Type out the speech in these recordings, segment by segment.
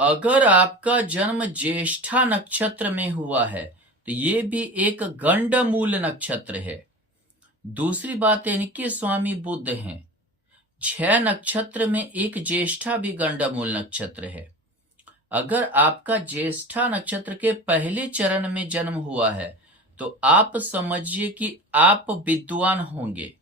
अगर आपका जन्म ज्येष्ठा नक्षत्र में हुआ है तो ये भी एक गंडमूल नक्षत्र है। दूसरी बात इनके स्वामी बुध हैं। 6 नक्षत्र में एक ज्येष्ठा भी गंडमूल नक्षत्र है। अगर आपका ज्येष्ठा नक्षत्र के पहले चरण में जन्म हुआ है तो आप समझिए कि आप विद्वान होंगे,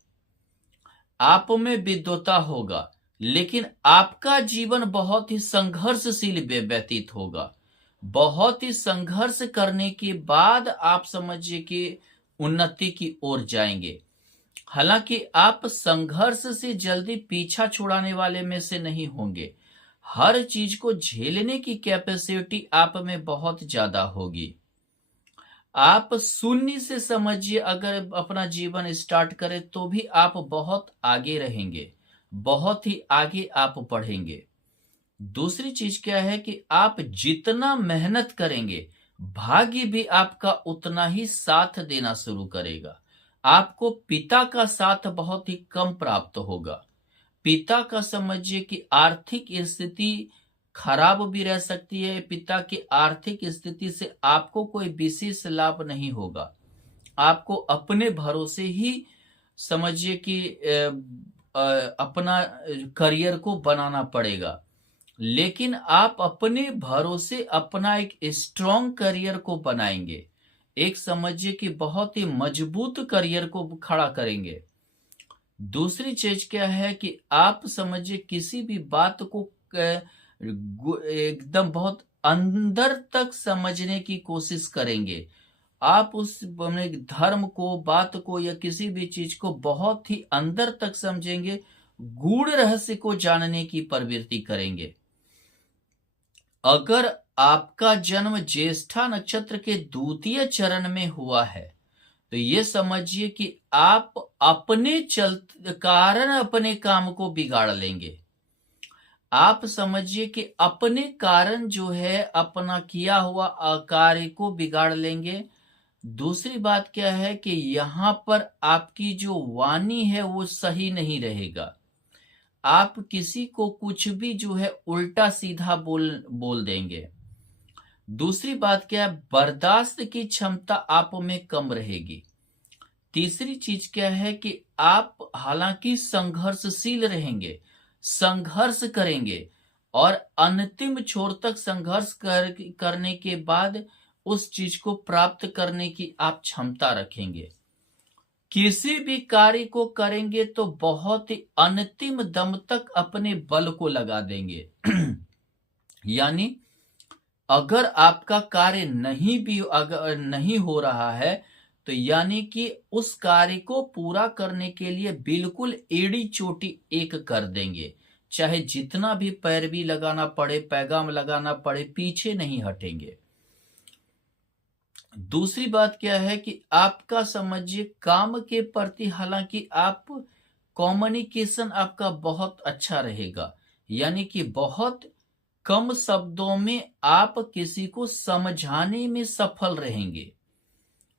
आप में विद्वता होगा, लेकिन आपका जीवन बहुत ही संघर्षशील व्यतीत होगा। बहुत ही संघर्ष करने के बाद आप समझिए कि उन्नति की ओर जाएंगे। हालांकि आप संघर्ष से जल्दी पीछा छुड़ाने वाले में से नहीं होंगे। हर चीज को झेलने की कैपेसिटी आप में बहुत ज्यादा होगी। आप शून्य से समझिए अगर अपना जीवन स्टार्ट करें तो भी आप बहुत आगे रहेंगे, बहुत ही आगे आप बढ़ेंगे। दूसरी चीज क्या है कि आप जितना मेहनत करेंगे भाग्य भी आपका उतना ही साथ देना शुरू करेगा। आपको पिता का साथ बहुत ही कम प्राप्त होगा। पिता का समझिए कि आर्थिक स्थिति खराब भी रह सकती है। पिता की आर्थिक स्थिति से आपको कोई विशेष लाभ नहीं होगा। आपको अपने भरोसे ही समझिए कि अपना करियर को बनाना पड़ेगा, लेकिन आप अपने भरोसे अपना एक स्ट्रॉन्ग करियर को बनाएंगे। एक समझिए कि बहुत ही मजबूत करियर को खड़ा करेंगे। दूसरी चीज क्या है कि आप समझिए किसी भी बात को एकदम बहुत अंदर तक समझने की कोशिश करेंगे। आप उस धर्म को, बात को या किसी भी चीज को बहुत ही अंदर तक समझेंगे, गूढ़ रहस्य को जानने की प्रवृत्ति करेंगे। अगर आपका जन्म ज्येष्ठा नक्षत्र के द्वितीय चरण में हुआ है तो ये समझिए कि आप अपने कारण अपने काम को बिगाड़ लेंगे। आप समझिए कि अपने कारण जो है अपना किया हुआ कार्य को बिगाड़ लेंगे। दूसरी बात क्या है कि यहाँ पर आपकी जो वाणी है वो सही नहीं रहेगा। आप किसी को कुछ भी जो है उल्टा सीधा बोल देंगे। दूसरी बात क्या है, बर्दाश्त की क्षमता आप में कम रहेगी। तीसरी चीज क्या है कि आप हालांकि संघर्षशील रहेंगे, संघर्ष करेंगे और अंतिम छोर तक संघर्ष करने के बाद उस चीज को प्राप्त करने की आप क्षमता रखेंगे। किसी भी कार्य को करेंगे तो बहुत ही अंतिम दम तक अपने बल को लगा देंगे। यानी अगर आपका कार्य अगर नहीं हो रहा है तो यानी कि उस कार्य को पूरा करने के लिए बिल्कुल एड़ी चोटी एक कर देंगे। चाहे जितना भी पैरवी लगाना पड़े, पैगाम लगाना पड़े, पीछे नहीं हटेंगे। दूसरी बात क्या है कि आपका समझिए काम के प्रति हालांकि आप कम्युनिकेशन आपका बहुत अच्छा रहेगा। यानी कि बहुत कम शब्दों में आप किसी को समझाने में सफल रहेंगे।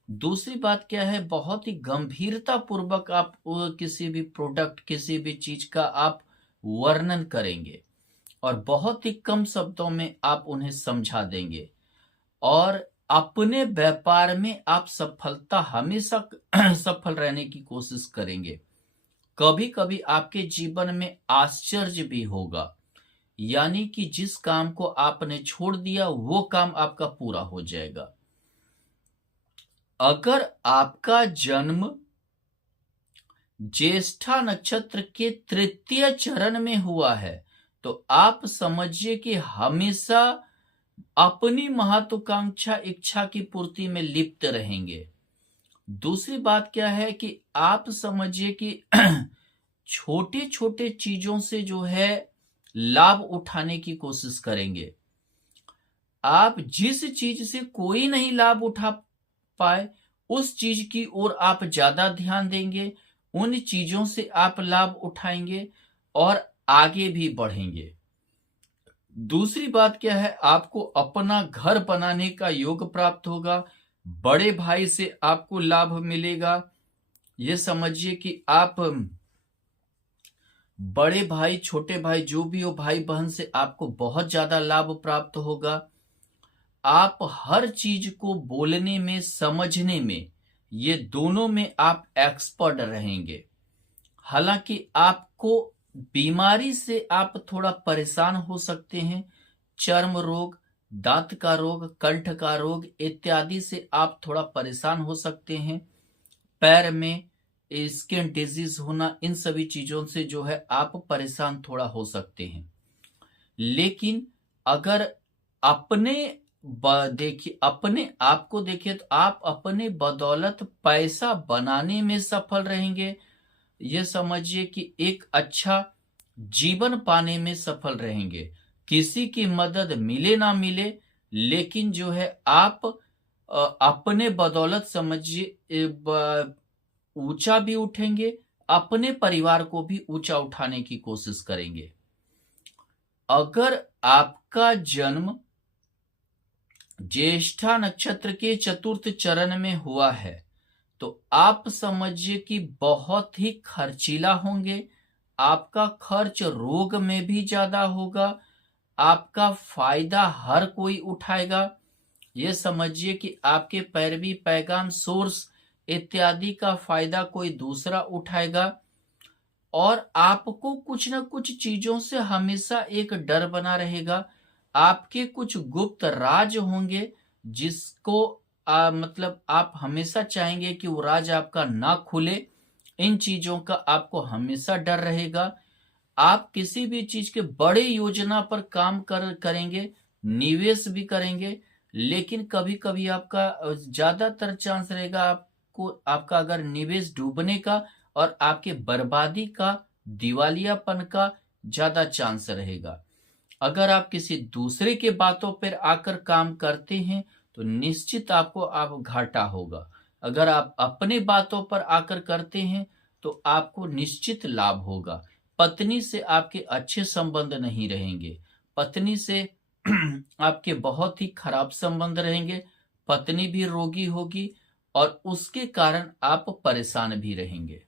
दूसरी बात क्या है, बहुत ही गंभीरता पूर्वक आप किसी भी प्रोडक्ट, किसी भी चीज का आप वर्णन करेंगे और बहुत ही कम शब्दों में आप उन्हें समझा देंगे। और अपने व्यापार में आप सफलता हमेशा सफल रहने की कोशिश करेंगे। कभी कभी आपके जीवन में आश्चर्य भी होगा। यानी कि जिस काम को आपने छोड़ दिया वो काम आपका पूरा हो जाएगा। अगर आपका जन्म ज्येष्ठा नक्षत्र के तृतीय चरण में हुआ है तो आप समझिए कि हमेशा अपनी महत्वाकांक्षा, इच्छा की पूर्ति में लिप्त रहेंगे। दूसरी बात क्या है कि आप समझिए कि छोटे छोटे चीजों से जो है लाभ उठाने की कोशिश करेंगे। आप जिस चीज से कोई नहीं लाभ उठा पाए उस चीज की ओर आप ज्यादा ध्यान देंगे, उन चीजों से आप लाभ उठाएंगे और आगे भी बढ़ेंगे। दूसरी बात क्या है, आपको अपना घर बनाने का योग प्राप्त होगा। बड़े भाई से आपको लाभ मिलेगा। ये समझिए कि आप बड़े भाई छोटे भाई जो भी हो, भाई बहन से आपको बहुत ज्यादा लाभ प्राप्त होगा। आप हर चीज को बोलने में, समझने में, ये दोनों में आप एक्सपर्ट रहेंगे। हालांकि आपको बीमारी से आप थोड़ा परेशान हो सकते हैं। चर्म रोग, दांत का रोग, कंठ का रोग इत्यादि से आप थोड़ा परेशान हो सकते हैं। पैर में स्किन डिजीज होना, इन सभी चीजों से जो है आप परेशान थोड़ा हो सकते हैं। लेकिन अगर अपने देखिए, अपने आप को देखिए तो आप अपने बदौलत पैसा बनाने में सफल रहेंगे। ये समझिए कि एक अच्छा जीवन पाने में सफल रहेंगे। किसी की मदद मिले ना मिले, लेकिन जो है आप अपने बदौलत समझिए ऊंचा भी उठेंगे, अपने परिवार को भी ऊंचा उठाने की कोशिश करेंगे। अगर आपका जन्म ज्येष्ठा नक्षत्र के चतुर्थ चरण में हुआ है तो आप समझिए कि बहुत ही खर्चीला होंगे। आपका खर्च रोग में भी ज्यादा होगा। आपका फायदा हर कोई उठाएगा। ये समझिए कि आपके पैरवी, पैगाम, सोर्स इत्यादि का फायदा कोई दूसरा उठाएगा। और आपको कुछ न कुछ चीजों से हमेशा एक डर बना रहेगा। आपके कुछ गुप्त राज होंगे जिसको मतलब आप हमेशा चाहेंगे कि वो राज आपका ना खुले। इन चीजों का आपको हमेशा डर रहेगा। आप किसी भी चीज के बड़े योजना पर काम करेंगे, निवेश भी करेंगे, लेकिन कभी कभी आपका ज्यादातर चांस रहेगा आपको, आपका अगर निवेश डूबने का और आपके बर्बादी का, दिवालियापन का ज्यादा चांस रहेगा। अगर आप किसी दूसरे के बातों पर आकर काम करते हैं तो निश्चित आपको घाटा होगा। अगर आप अपने बातों पर आकर करते हैं तो आपको निश्चित लाभ होगा। पत्नी से आपके अच्छे संबंध नहीं रहेंगे। पत्नी से आपके बहुत ही खराब संबंध रहेंगे। पत्नी भी रोगी होगी और उसके कारण आप परेशान भी रहेंगे।